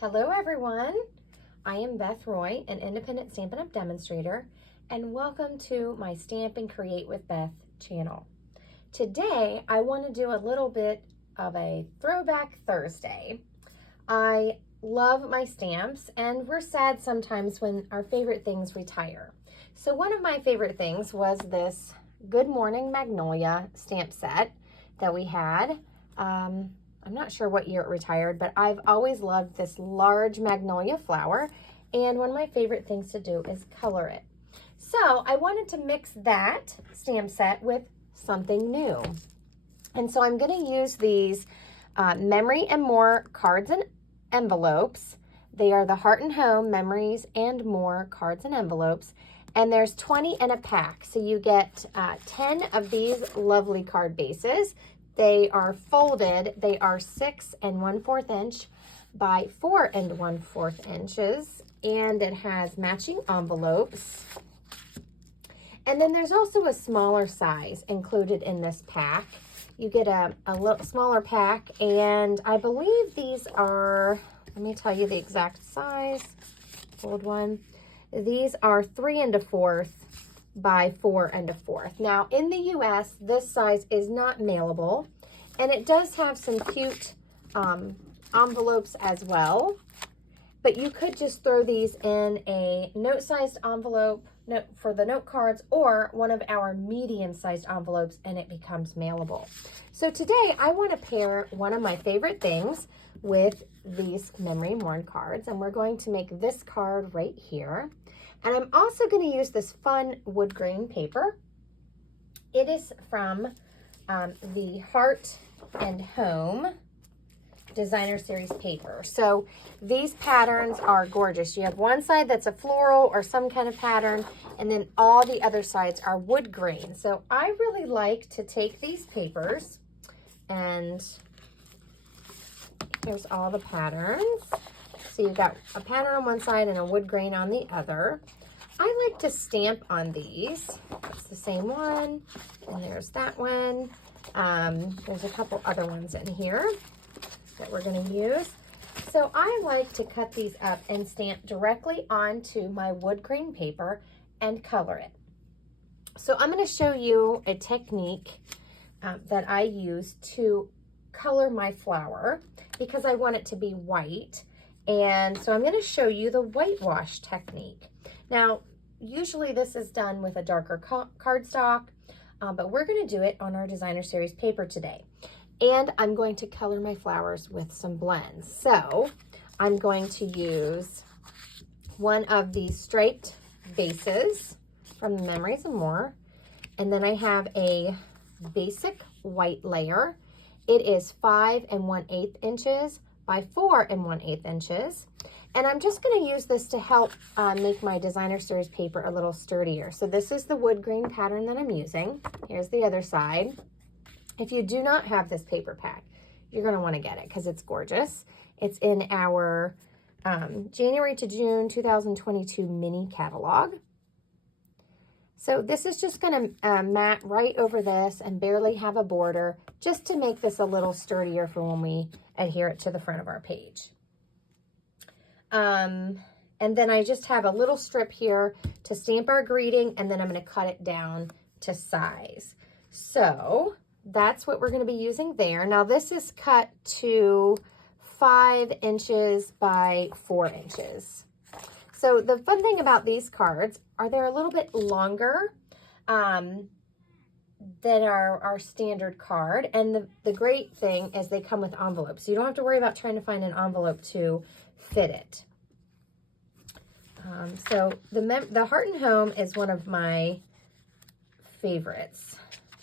Hello everyone, I am Beth Roy, an independent Stampin' Up! Demonstrator, and welcome to my Stamp and Create with Beth channel. Today I want to do a little bit of a throwback Thursday. I love my stamps and we're sad sometimes when our favorite things retire. So one of my favorite things was this Good Morning Magnolia stamp set that we had. I'm not sure what year it retired, but I've always loved this large magnolia flower, and one of my favorite things to do is color it. So I wanted to mix that stamp set with something new. And so I'm going to use these Memory and More cards and envelopes. They are the Heart and Home Memories and More cards and envelopes. And there's 20 in a pack. So you get 10 of these lovely card bases. They are folded. They are 6 1/4 inch by 4 1/4 inches. And it has matching envelopes. And then there's also a smaller size included in this pack. You get a little smaller pack, and I believe these are, let me tell you the exact size. Hold one. These are 3 1/4 by 4 1/4. Now in the US, this size is not mailable, and it does have some cute envelopes as well, but you could just throw these in a note-sized envelope for the note cards, or one of our medium-sized envelopes, and it becomes mailable. So today I want to pair one of my favorite things with these Memory Worn cards, and we're going to make this card right here. And I'm also going to use this fun wood grain paper. It is from the Heart and Home Designer Series paper. So these patterns are gorgeous. You have one side that's a floral or some kind of pattern, and then all the other sides are wood grain. So I really like to take these papers, and here's all the patterns. So you've got a pattern on one side and a wood grain on the other. I like to stamp on these. It's the same one, and there's that one. There's a couple other ones in here that we're going to use. So I like to cut these up and stamp directly onto my wood grain paper and color it. So I'm going to show you a technique that I use to color my flower, because I want it to be white. And so I'm going to show you the whitewash technique. Now, usually this is done with a darker cardstock, but we're going to do it on our Designer Series paper today. And I'm going to color my flowers with some blends. So I'm going to use one of these striped bases from the Memories and More. And then I have a basic white layer. It is 5 1/8 inches by 4 1/8 inches. And I'm just going to use this to help make my Designer Series paper a little sturdier. So this is the wood grain pattern that I'm using. Here's the other side. If you do not have this paper pack, you're going to want to get it because it's gorgeous. It's in our January to June 2022 mini catalog. So this is just going to mat right over this and barely have a border, just to make this a little sturdier for when we adhere it to the front of our page. And then I just have a little strip here to stamp our greeting, and then I'm going to cut it down to size. So that's what we're going to be using there. Now this is cut to 5 inches by 4 inches. So the fun thing about these cards are they're a little bit longer than our standard card. And the great thing is they come with envelopes. So you don't have to worry about trying to find an envelope to fit it. So the Heart and Home is one of my favorites.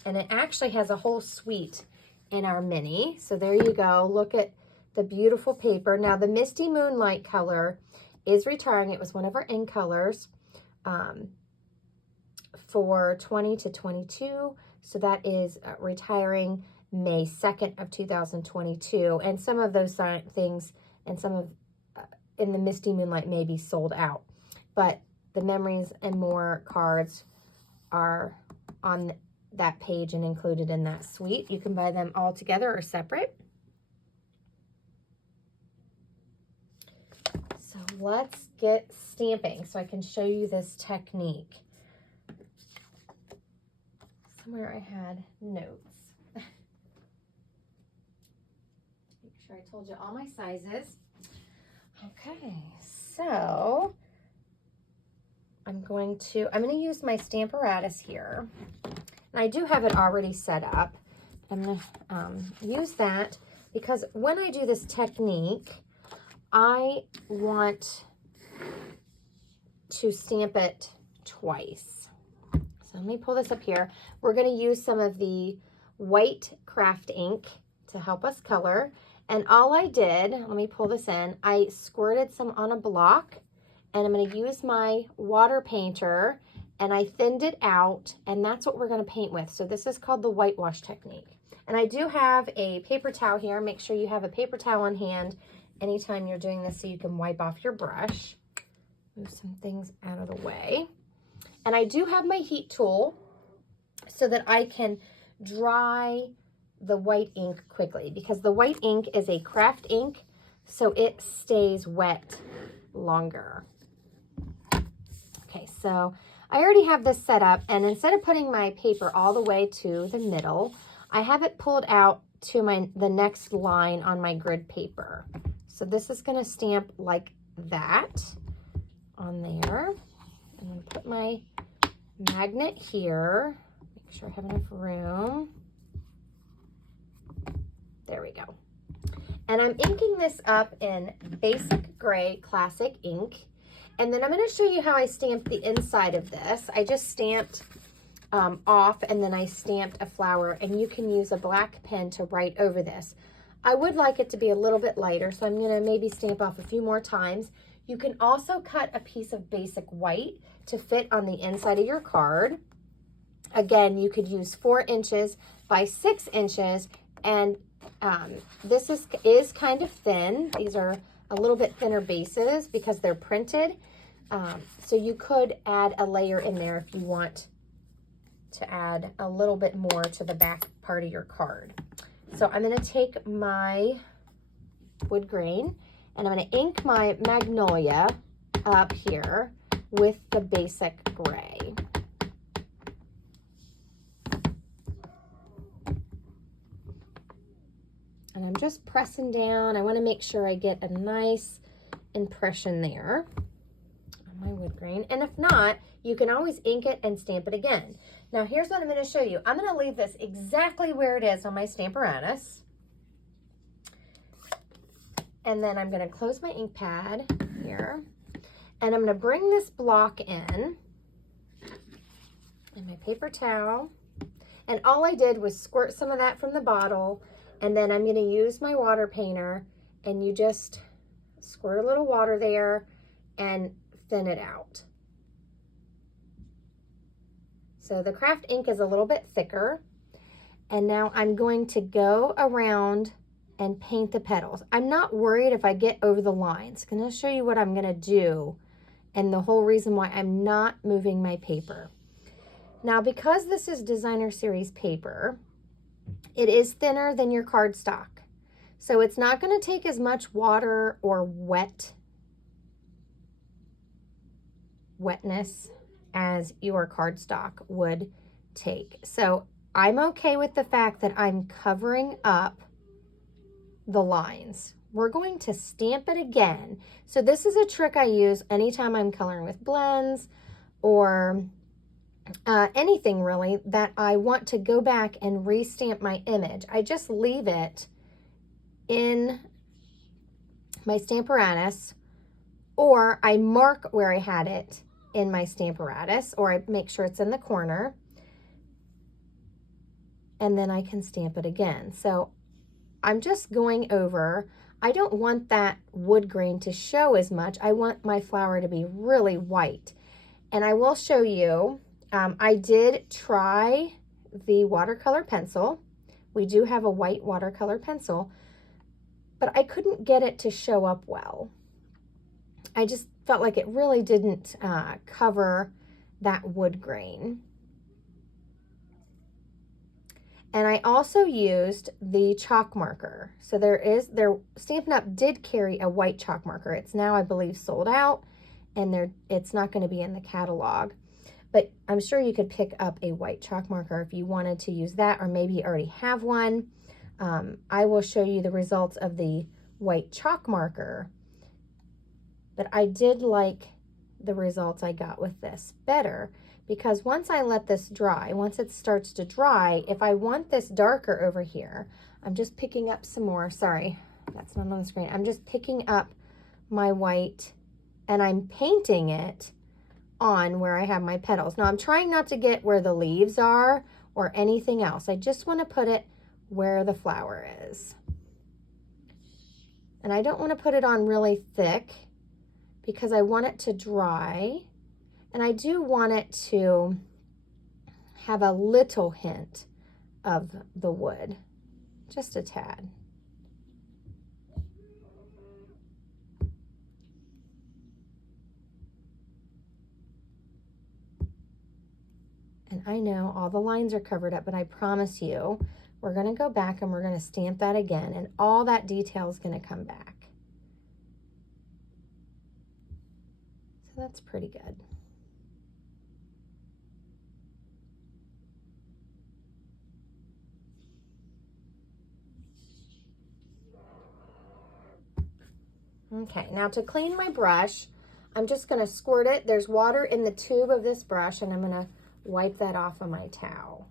And it actually has a whole suite in our mini. So there you go. Look at the beautiful paper. Now the Misty Moonlight color is retiring. It was one of our in colors for 20 to 22. So that is retiring May 2nd of 2022. And some of those things and some of in the Misty Moonlight may be sold out. But the Memories and More cards are on that page and included in that suite. You can buy them all together or separate. let's get stamping so I can show you this technique. Somewhere I had notes. Make sure I told you all my sizes. Okay, so I'm going to use my Stamparatus here. And I do have it already set up. I'm going to use that because when I do this technique, I want to stamp it twice. So let me pull this up here. We're going to use some of the white craft ink to help us color. And all I did, let me pull this in, I squirted some on a block, and I'm going to use my water painter, and I thinned it out, and that's what we're going to paint with. So this is called the whitewash technique. And I do have a paper towel here. Make sure you have a paper towel on hand anytime you're doing this so you can wipe off your brush. Move some things out of the way. And I do have my heat tool so that I can dry the white ink quickly, because the white ink is a craft ink, so it stays wet longer. Okay, so I already have this set up, and instead of putting my paper all the way to the middle, I have it pulled out to the next line on my grid paper. So this is going to stamp like that on there. I'm going to put my magnet here. Make sure I have enough room. There we go. And I'm inking this up in basic gray classic ink. And then I'm going to show you how I stamped the inside of this. I just stamped off, and then I stamped a flower, and you can use a black pen to write over this. I would like it to be a little bit lighter, so I'm going to maybe stamp off a few more times. You can also cut a piece of basic white to fit on the inside of your card. Again, you could use 4 inches by 6 inches, and this is kind of thin. These are a little bit thinner bases because they're printed. So you could add a layer in there if you want to add a little bit more to the back part of your card. So I'm going to take my wood grain, and I'm going to ink my magnolia up here with the basic gray. And I'm just pressing down. I want to make sure I get a nice impression there on my wood grain. And if not, you can always ink it and stamp it again. Now here's what I'm going to show you. I'm going to leave this exactly where it is on my Stamparatus. And then I'm going to close my ink pad here. And I'm going to bring this block in my paper towel. And all I did was squirt some of that from the bottle. And then I'm going to use my water painter, and you just squirt a little water there and thin it out. So the craft ink is a little bit thicker. And now I'm going to go around and paint the petals. I'm not worried if I get over the lines. I'm going to show you what I'm going to do and the whole reason why I'm not moving my paper. Now, because this is designer series paper, it is thinner than your cardstock. So it's not going to take as much water or wetness as your cardstock would take. So I'm okay with the fact that I'm covering up the lines. We're going to stamp it again. So this is a trick I use anytime I'm coloring with blends or anything really that I want to go back and restamp my image. I just leave it in my Stamparatus, or I mark where I had it in my Stamparatus, or I make sure it's in the corner, and then I can stamp it again. So I'm just going over. I don't want that wood grain to show as much. I want my flower to be really white. And I will show you, I did try the watercolor pencil. We do have a white watercolor pencil, but I couldn't get it to show up well. I just felt like it really didn't cover that wood grain. And I also used the chalk marker. So Stampin' Up! Did carry a white chalk marker. It's now, I believe, sold out, and it's not going to be in the catalog. But I'm sure you could pick up a white chalk marker if you wanted to use that, or maybe you already have one. I will show you the results of the white chalk marker. But I did like the results I got with this better, because once I let this dry, once it starts to dry, if I want this darker over here, I'm just picking up some more. Sorry, that's not on the screen. I'm just picking up my white and I'm painting it on where I have my petals. Now I'm trying not to get where the leaves are or anything else. I just want to put it where the flower is. And I don't want to put it on really thick because I want it to dry. And I do want it to have a little hint of the wood, just a tad. And I know all the lines are covered up, but I promise you, we're going to go back and we're going to stamp that again, and all that detail is going to come back. So that's pretty good. Okay, now to clean my brush, I'm just going to squirt it. There's water in the tube of this brush, and I'm going to wipe that off of my towel.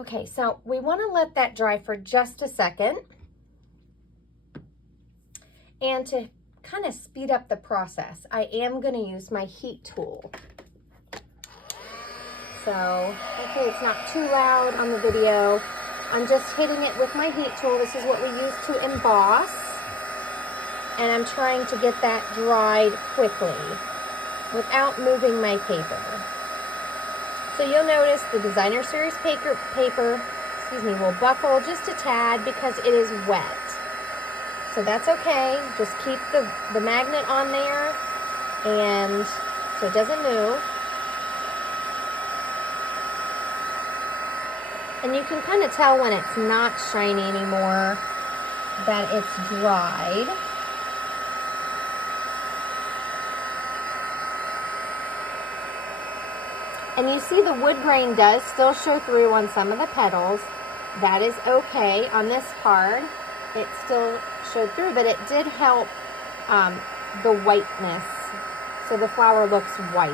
Okay, so we want to let that dry for just a second. And to kind of speed up the process, I am going to use my heat tool. So hopefully it's not too loud on the video. I'm just hitting it with my heat tool. This is what we use to emboss. And I'm trying to get that dried quickly without moving my paper. So you'll notice the Designer Series paper, will buckle just a tad because it is wet. So that's okay. Just keep the magnet on there and so it doesn't move. And you can kind of tell when it's not shiny anymore that it's dried. And you see the wood grain does still show through on some of the petals. That is okay. On this card, it still showed through, but it did help the whiteness. So the flower looks white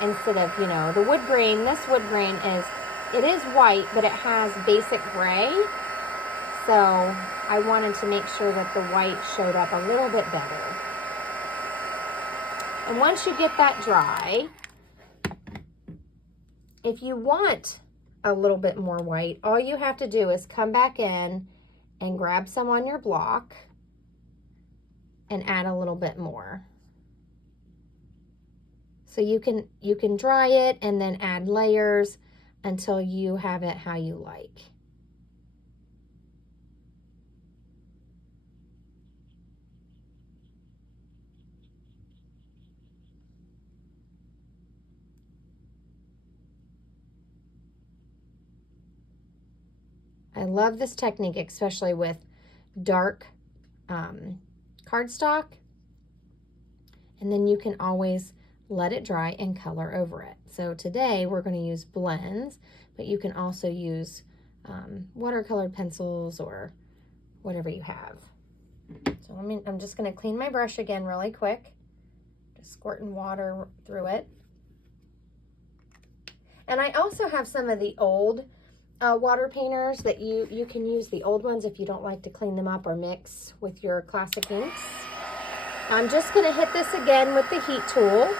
instead of, the wood grain. This wood grain it is white, but it has basic gray. So I wanted to make sure that the white showed up a little bit better. And once you get that dry, if you want a little bit more white, all you have to do is come back in and grab some on your block and add a little bit more. So you can dry it and then add layers until you have it how you like. I love this technique, especially with dark cardstock. And then you can always let it dry and color over it. So today we're going to use blends, but you can also use watercolored pencils or whatever you have. So I'm just going to clean my brush again really quick. Just squirting water through it. And I also have some of the old water painters that you can use the old ones if you don't like to clean them up or mix with your classic inks. I'm just going to hit this again with the heat tool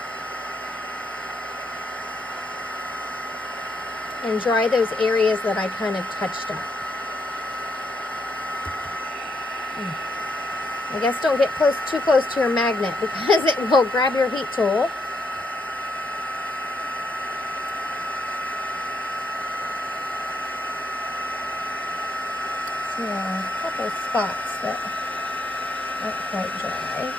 and dry those areas that I kind of touched up. I guess don't get too close to your magnet because it will grab your heat tool. There are a couple spots that aren't quite dry.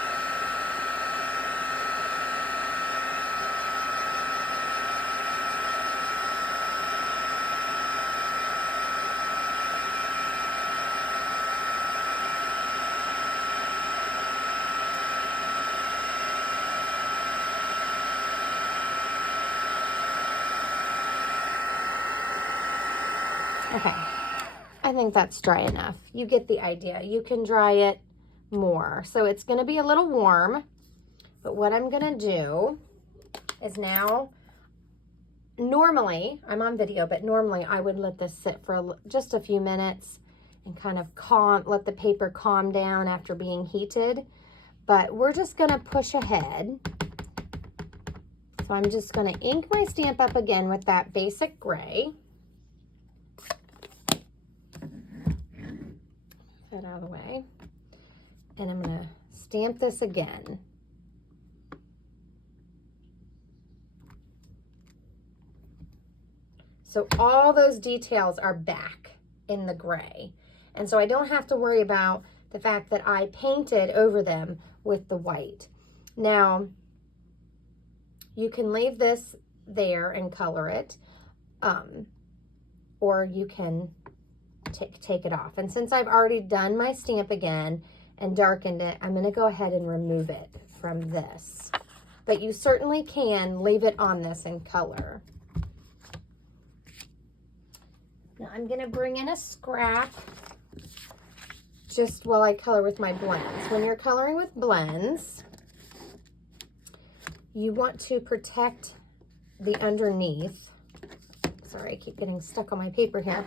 Okay, I think that's dry enough. You get the idea. You can dry it more. So it's going to be a little warm, but what I'm going to do is now, normally, I'm on video, but normally I would let this sit for just a few minutes and kind of let the paper calm down after being heated. But we're just going to push ahead. So I'm just going to ink my Stamp Up again with that basic gray. That out of the way. And I'm going to stamp this again. So all those details are back in the gray. And so I don't have to worry about the fact that I painted over them with the white. Now, you can leave this there and color it, or you can take it off. And since I've already done my stamp again and darkened it, I'm going to go ahead and remove it from this. But you certainly can leave it on this and color. Now I'm going to bring in a scrap just while I color with my blends. When you're coloring with blends, you want to protect the underneath. Sorry, I keep getting stuck on my paper here.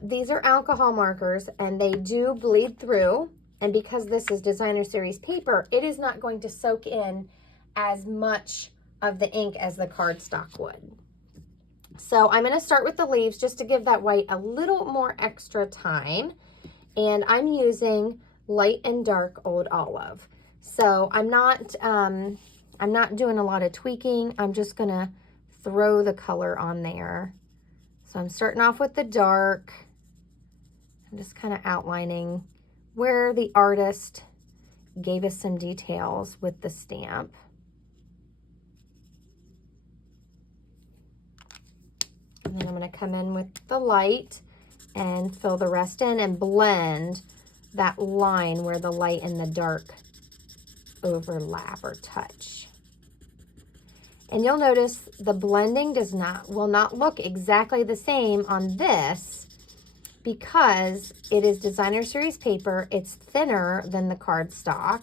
These are alcohol markers and they do bleed through. And because this is designer series paper, it is not going to soak in as much of the ink as the cardstock would. So I'm going to start with the leaves just to give that white a little more extra time. And I'm using light and dark Old Olive. So I'm not doing a lot of tweaking. I'm just going to throw the color on there. So I'm starting off with the dark. I'm just kind of outlining where the artist gave us some details with the stamp. And then I'm going to come in with the light and fill the rest in and blend that line where the light and the dark overlap or touch. And you'll notice the blending will not look exactly the same on this because it is designer series paper. It's thinner than the cardstock,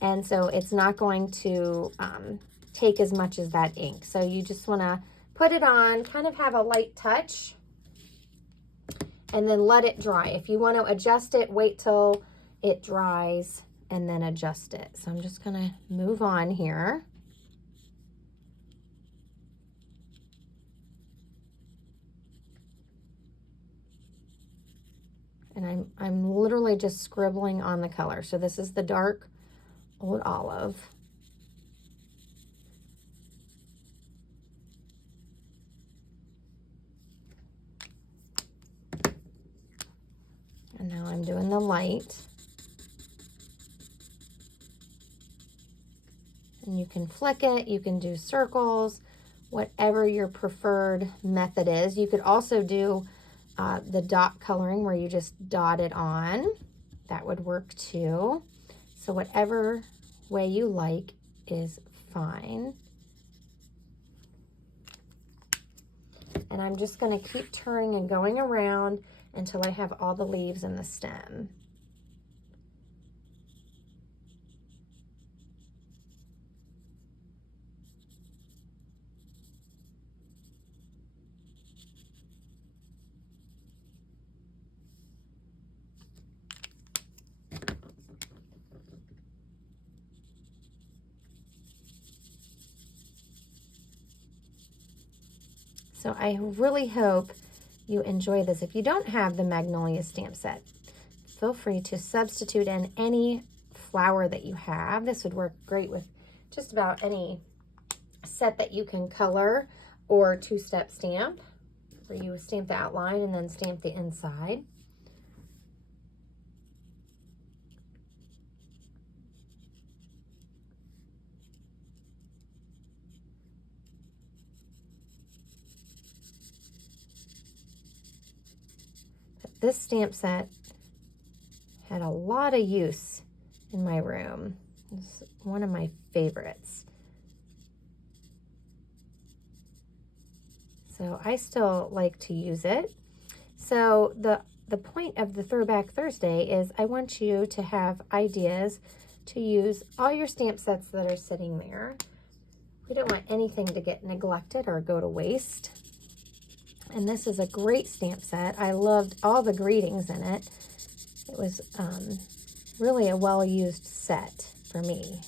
and so it's not going to take as much as that ink. So you just want to put it on, kind of have a light touch, and then let it dry. If you want to adjust it, wait till it dries and then adjust it. So I'm just going to move on here. And I'm literally just scribbling on the color. So this is the dark Old Olive. And now I'm doing the light. And you can flick it, you can do circles, whatever your preferred method is. You could also do the dot coloring where you just dot it on. That would work too. So whatever way you like is fine. And I'm just going to keep turning and going around until I have all the leaves in the stem. So I really hope you enjoy this. If you don't have the Magnolia stamp set, feel free to substitute in any flower that you have. This would work great with just about any set that you can color or two-step stamp, where you stamp the outline and then stamp the inside. this stamp set had a lot of use in my room. It's one of my favorites. So I still like to use it. So the point of the Throwback Thursday is I want you to have ideas to use all your stamp sets that are sitting there. We don't want anything to get neglected or go to waste. And this is a great stamp set. I loved all the greetings in it. It was really a well-used set for me.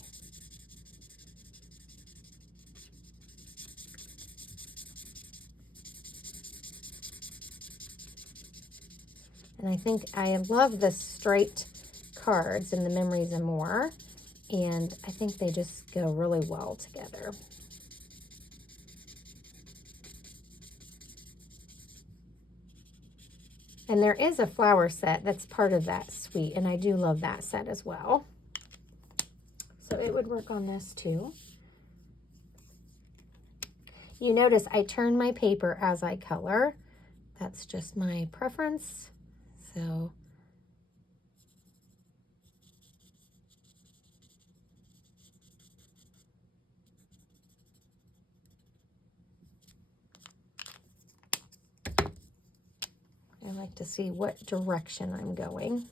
And I think I love the striped cards and the Memories and More. And I think they just go really well together. And there is a flower set that's part of that suite, and I do love that set as well. So it would work on this too. You notice I turn my paper as I color. That's just my preference. So I like to see what direction I'm going.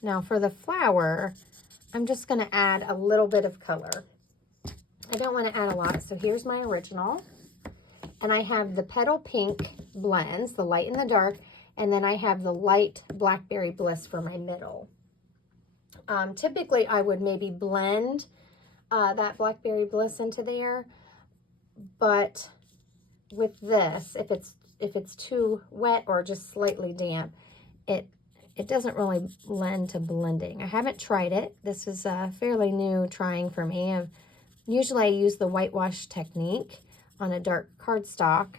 Now for the flower, I'm just going to add a little bit of color. I don't want to add a lot, so here's my original. And I have the Petal Pink blends, the light and the dark, and then I have the light Blackberry Bliss for my middle. Typically, I would maybe blend that Blackberry Bliss into there, but with this, if it's too wet or just slightly damp, it doesn't really lend to blending. I haven't tried it. This is fairly new trying for me. Usually I use the whitewash technique on a dark cardstock,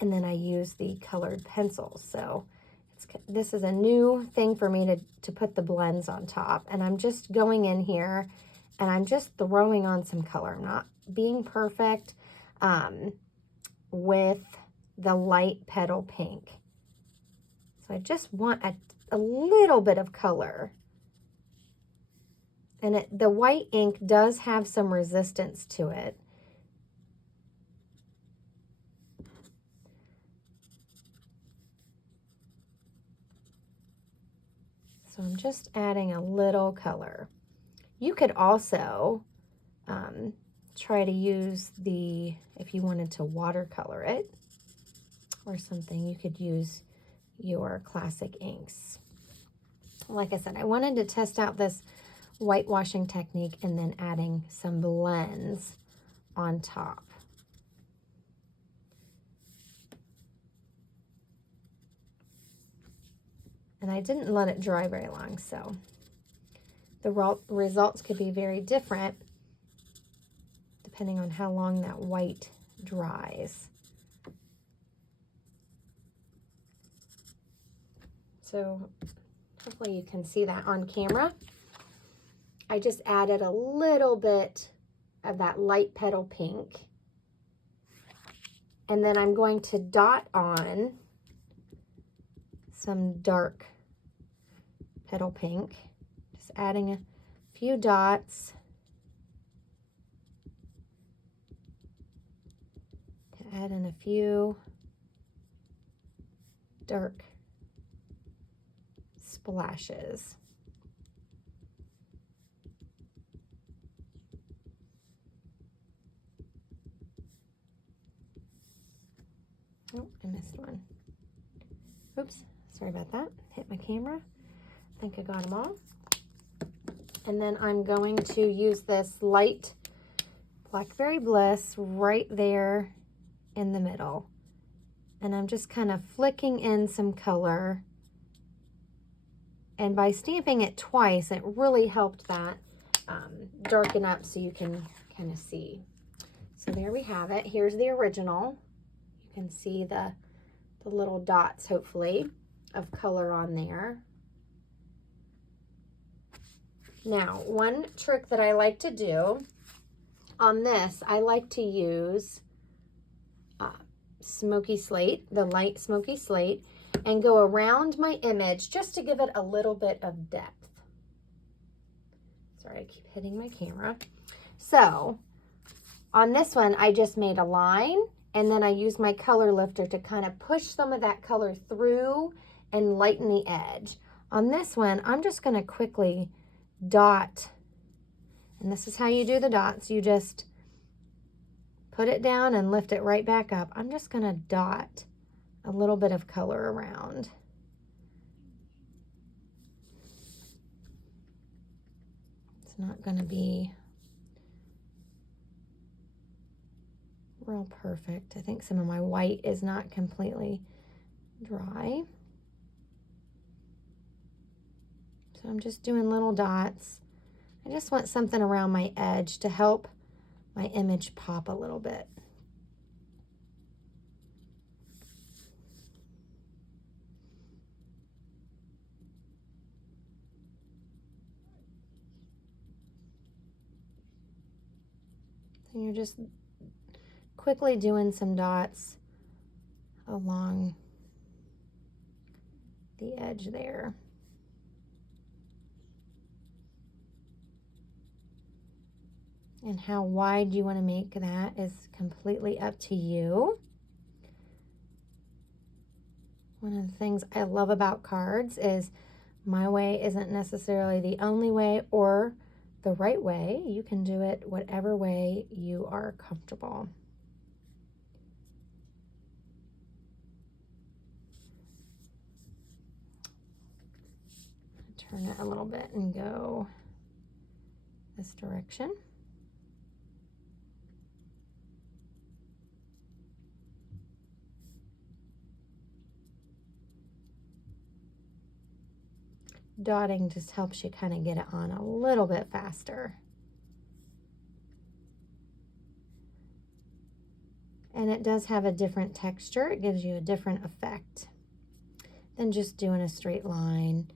and then I use the colored pencils. So this is a new thing for me to put the blends on top. And I'm just going in here and I'm just throwing on some color. I'm not being perfect with the light Petal Pink. So I just want a little bit of color. And the white ink does have some resistance to it. So I'm just adding a little color. You could also try to use if you wanted to watercolor it or something, you could use your classic inks. Like I said, I wanted to test out this whitewashing technique and then adding some blends on top. And I didn't let it dry very long, so the results could be very different depending on how long that white dries. So hopefully you can see that on camera. I just added a little bit of that light Petal Pink. And then I'm going to dot on some dark Petal Pink. Just adding a few dots to add in a few dark splashes. Oh, I missed one. Oops, sorry about that. Hit my camera. I think I got them all. And then I'm going to use this light Blackberry Bliss right there in the middle. And I'm just kind of flicking in some color. And by stamping it twice, it really helped that darken up so you can kind of see. So there we have it. Here's the original. You can see the little dots, hopefully, of color on there. Now, one trick that I like to do On this, I like to use smoky slate, the light smoky slate, and go around my image just to give it a little bit of depth. Sorry, I keep hitting my camera. So on this one, I just made a line, and then I used my color lifter to kind of push some of that color through and lighten the edge. On this one, I'm just going to quickly dot, and this is how you do the dots. You just put it down and lift it right back up. I'm just going to dot a little bit of color around. It's not going to be real perfect. I think some of my white is not completely dry. So I'm just doing little dots. I just want something around my edge to help my image pop a little bit. So you're just quickly doing some dots along the edge there. And how wide you want to make that is completely up to you. One of the things I love about cards is my way isn't necessarily the only way or the right way. You can do it whatever way you are comfortable. Turn it a little bit and go this direction. Dotting just helps you kind of get it on a little bit faster. And it does have a different texture. It gives you a different effect than just doing a straight line.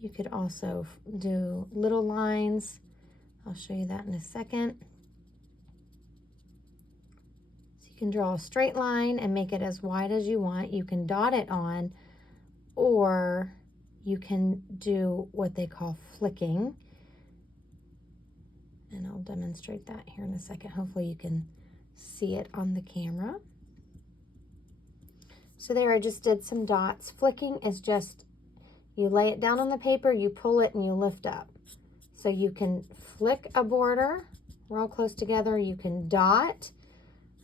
You could also do little lines. I'll show you that in a second. So you can draw a straight line and make it as wide as you want. You can dot it on, or you can do what they call flicking. And I'll demonstrate that here in a second. Hopefully you can see it on the camera. So there, I just did some dots. Flicking is just, you lay it down on the paper, you pull it, and you lift up. So you can flick a border real close together, you can dot,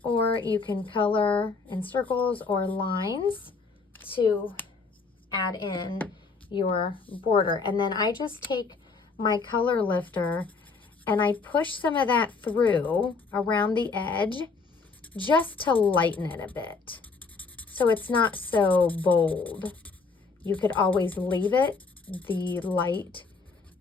or you can color in circles or lines to add in your border. And then I just take my color lifter and I push some of that through around the edge just to lighten it a bit, so it's not so bold. You could always leave it the light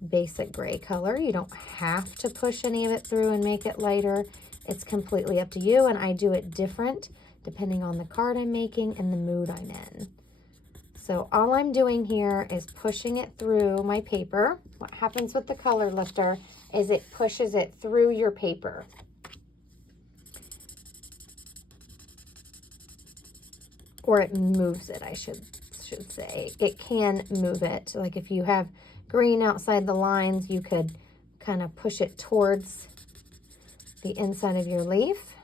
basic gray color. You don't have to push any of it through and make it lighter. It's completely up to you, and I do it different depending on the card I'm making and the mood I'm in. So all I'm doing here is pushing it through my paper. What happens with the color lifter is it pushes it through your paper. Or it moves it, I should say. It can move it. Like if you have green outside the lines, you could kind of push it towards the inside of your leaf.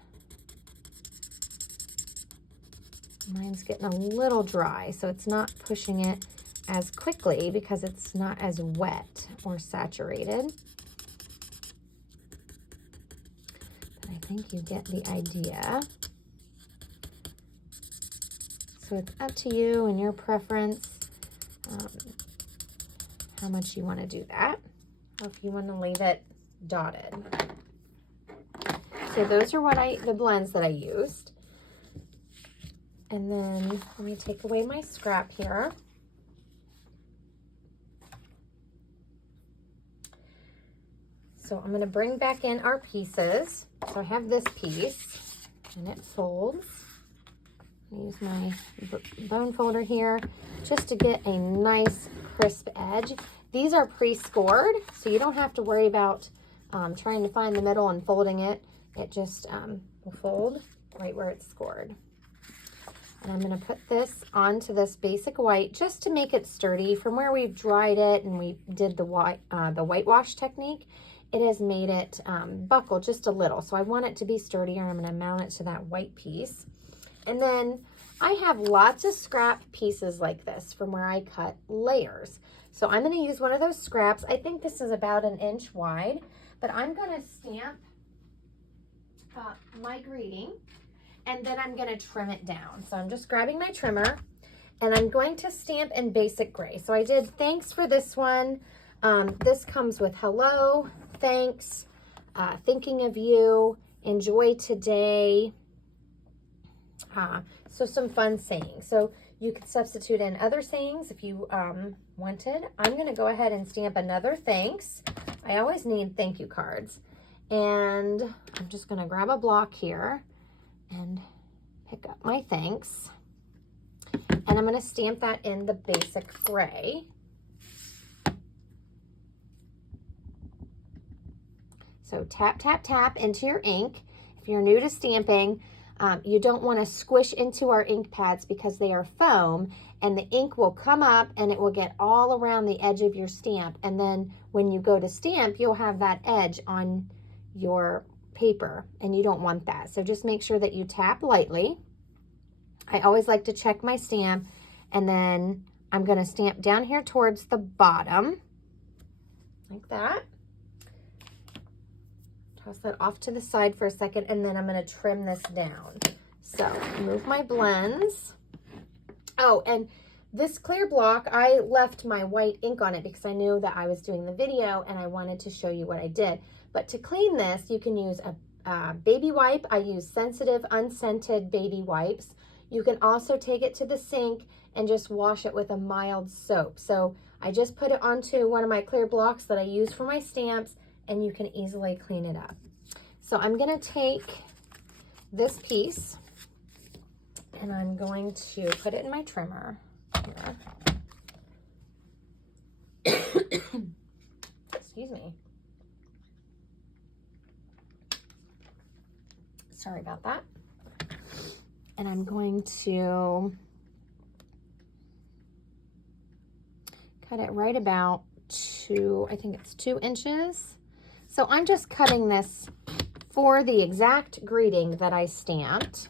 Mine's getting a little dry, so it's not pushing it as quickly because it's not as wet or saturated. But I think you get the idea. So it's up to you and your preference how much you want to do that, or if you want to leave it dotted. So those are the blends that I used. And then let me take away my scrap here. So I'm going to bring back in our pieces. So I have this piece and it folds. Use my bone folder here just to get a nice crisp edge. These are pre-scored, so you don't have to worry about trying to find the middle and folding it. It just will fold right where it's scored. And I'm going to put this onto this basic white just to make it sturdy. From where we've dried it and we did the whitewash technique, it has made it buckle just a little. So I want it to be sturdier. I'm going to mount it to that white piece. And then I have lots of scrap pieces like this from where I cut layers. So I'm going to use one of those scraps. I think this is about 1 inch wide, but I'm going to stamp my greeting, and then I'm going to trim it down. So I'm just grabbing my trimmer, and I'm going to stamp in basic gray. So I did thanks for this one. This comes with hello, thanks, thinking of you, enjoy today. So some fun sayings. So you could substitute in other sayings if you wanted. I'm going to go ahead and stamp another thanks. I always need thank you cards. And I'm just going to grab a block here and pick up my thanks. And I'm going to stamp that in the basic gray. So tap, tap, tap into your ink. If you're new to stamping, you don't want to squish into our ink pads because they are foam, and the ink will come up and it will get all around the edge of your stamp. And then when you go to stamp, you'll have that edge on your paper, and you don't want that. So just make sure that you tap lightly. I always like to check my stamp, and then I'm going to stamp down here towards the bottom like that. Toss that off to the side for a second, and then I'm going to trim this down. So move my blends. Oh, and this clear block, I left my white ink on it because I knew that I was doing the video and I wanted to show you what I did. But to clean this, you can use a baby wipe. I use sensitive, unscented baby wipes. You can also take it to the sink and just wash it with a mild soap. So I just put it onto one of my clear blocks that I use for my stamps, and you can easily clean it up. So I'm going to take this piece and I'm going to put it in my trimmer here. Excuse me. Sorry about that. And I'm going to cut it right about I think it's 2 inches. So I'm just cutting this for the exact greeting that I stamped.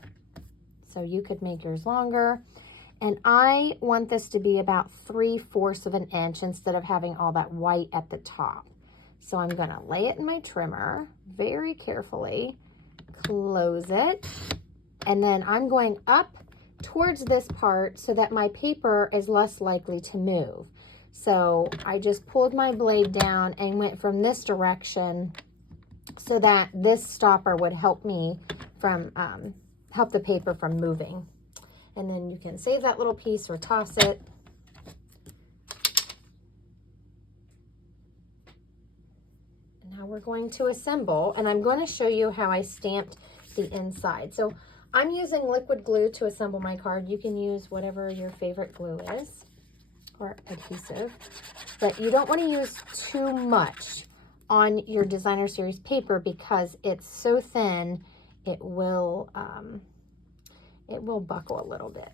So you could make yours longer. And I want this to be about 3/4 of an inch instead of having all that white at the top. So I'm going to lay it in my trimmer very carefully, close it, and then I'm going up towards this part so that my paper is less likely to move. So I just pulled my blade down and went from this direction so that this stopper would help me from, help the paper from moving. And then you can save that little piece or toss it. And now we're going to assemble, and I'm going to show you how I stamped the inside. So I'm using liquid glue to assemble my card. You can use whatever your favorite glue is, or adhesive, but you don't want to use too much on your designer series paper because it's so thin it will buckle a little bit.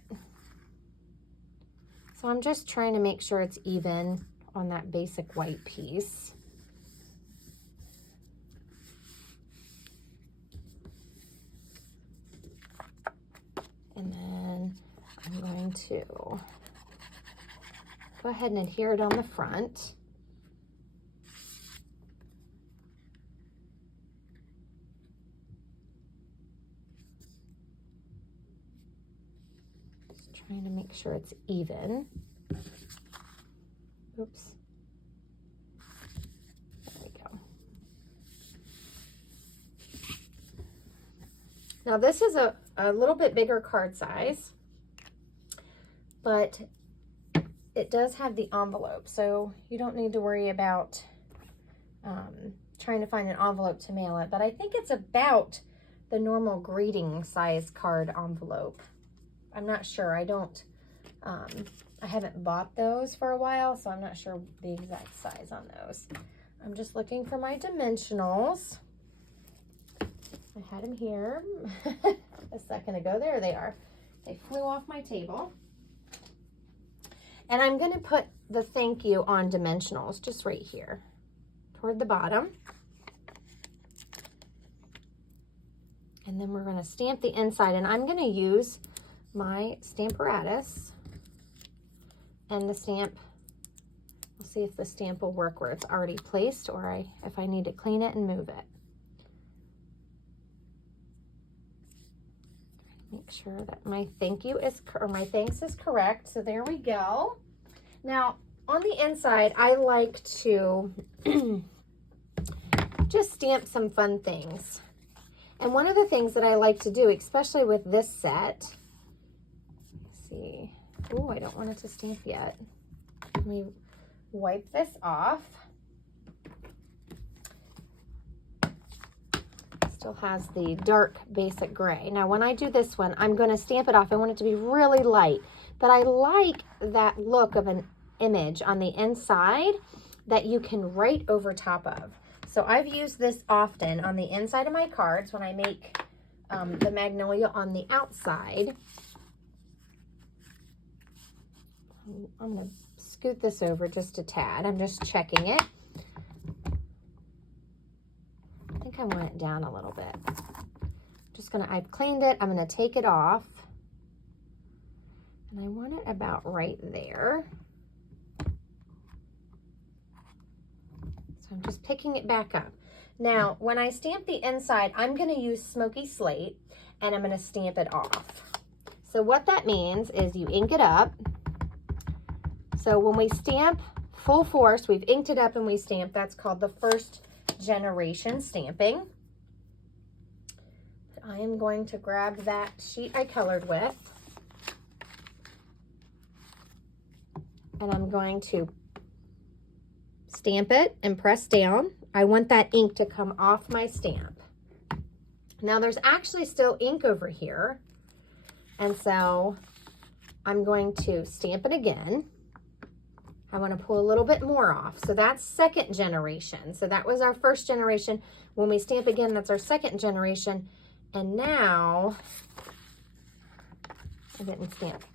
So I'm just trying to make sure it's even on that basic white piece. And then I'm going to go ahead and adhere it on the front. Just trying to make sure it's even. Oops. There we go. Now this is a little bit bigger card size, but it does have the envelope, so you don't need to worry about trying to find an envelope to mail it, but I think it's about the normal greeting size card envelope. I'm not sure. I haven't bought those for a while, so I'm not sure the exact size on those. I'm just looking for my dimensionals. I had them here a second ago. There they are. They flew off my table. And I'm going to put the thank you on dimensionals just right here toward the bottom. And then we're going to stamp the inside, and I'm going to use my Stamparatus and the stamp. We'll see if the stamp will work where it's already placed, or if I need to clean it and move it. Make sure that my thank you is, or my thanks is correct. So there we go. Now on the inside, I like to just stamp some fun things. And one of the things that I like to do, especially with this set, let's see. Oh, I don't want it to stamp yet. Let me wipe this off. Still has the dark basic gray. Now when I do this one, I'm going to stamp it off. I want it to be really light, but I like that look of an image on the inside that you can write over top of. So I've used this often on the inside of my cards when I make the magnolia on the outside. I'm going to scoot this over just a tad. I'm just checking it. I think I want it down a little bit. I've cleaned it. I'm going to take it off. And I want it about right there. So I'm just picking it back up. Now, when I stamp the inside, I'm going to use Smoky Slate, and I'm going to stamp it off. So what that means is you ink it up. So when we stamp full force, we've inked it up and we stamp. That's called the first generation stamping. I am going to grab that sheet I colored with, and I'm going to stamp it and press down. I want that ink to come off my stamp. Now there's actually still ink over here, and so I'm going to stamp it again. I want to pull a little bit more off. So that's second generation. So that was our first generation. When we stamp again, that's our second generation. And now, I didn't stamp.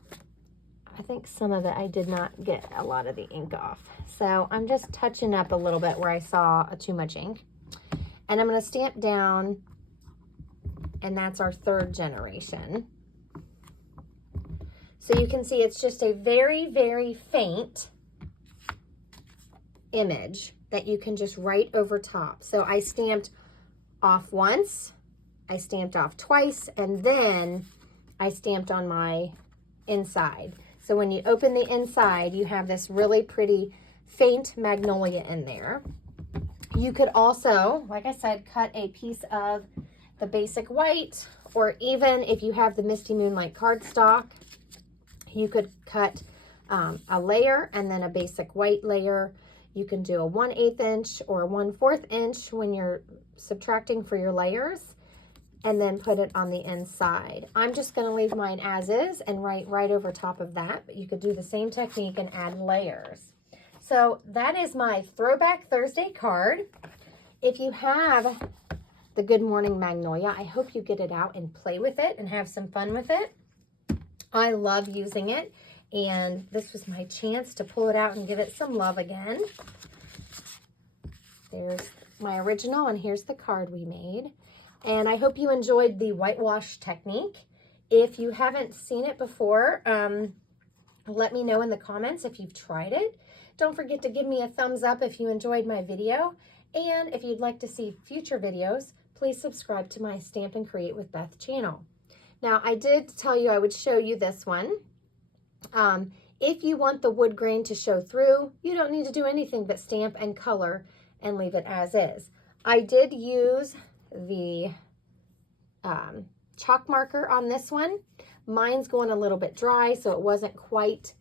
I think some of it I did not get a lot of the ink off. So I'm just touching up a little bit where I saw too much ink. And I'm going to stamp down, and that's our third generation. So you can see it's just a very, very faint image that you can just write over top. So I stamped off once, I stamped off twice, and then I stamped on my inside. So when you open the inside, you have this really pretty faint magnolia in there. You could also, like I said, cut a piece of the basic white, or even if you have the Misty Moonlight cardstock, you could cut a layer and then a basic white layer. You can do a 1/8 inch or a 1/4 inch when you're subtracting for your layers, and then put it on the inside. I'm just going to leave mine as is and write right over top of that, but you could do the same technique and add layers. So that is my Throwback Thursday card. If you have the Good Morning Magnolia, I hope you get it out and play with it and have some fun with it. I love using it, and this was my chance to pull it out and give it some love again. There's my original, and here's the card we made. And I hope you enjoyed the whitewash technique. If you haven't seen it before, let me know in the comments if you've tried it. Don't forget to give me a thumbs up if you enjoyed my video. And if you'd like to see future videos, please subscribe to my Stamp and Create with Beth channel. Now, I did tell you I would show you this one. If you want the wood grain to show through, you don't need to do anything but stamp and color and leave it as is. I did use the chalk marker on this one. Mine's going a little bit dry, so it wasn't quite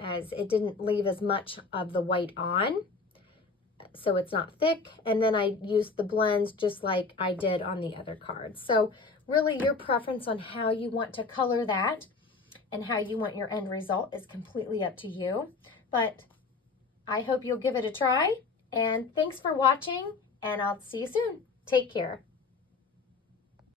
as it didn't leave as much of the white on. so it's not thick. And then I used the blends just like I did on the other cards. So really your preference on how you want to color that and how you want your end result is completely up to you. But I hope you'll give it a try. And thanks for watching, and I'll see you soon. Take care.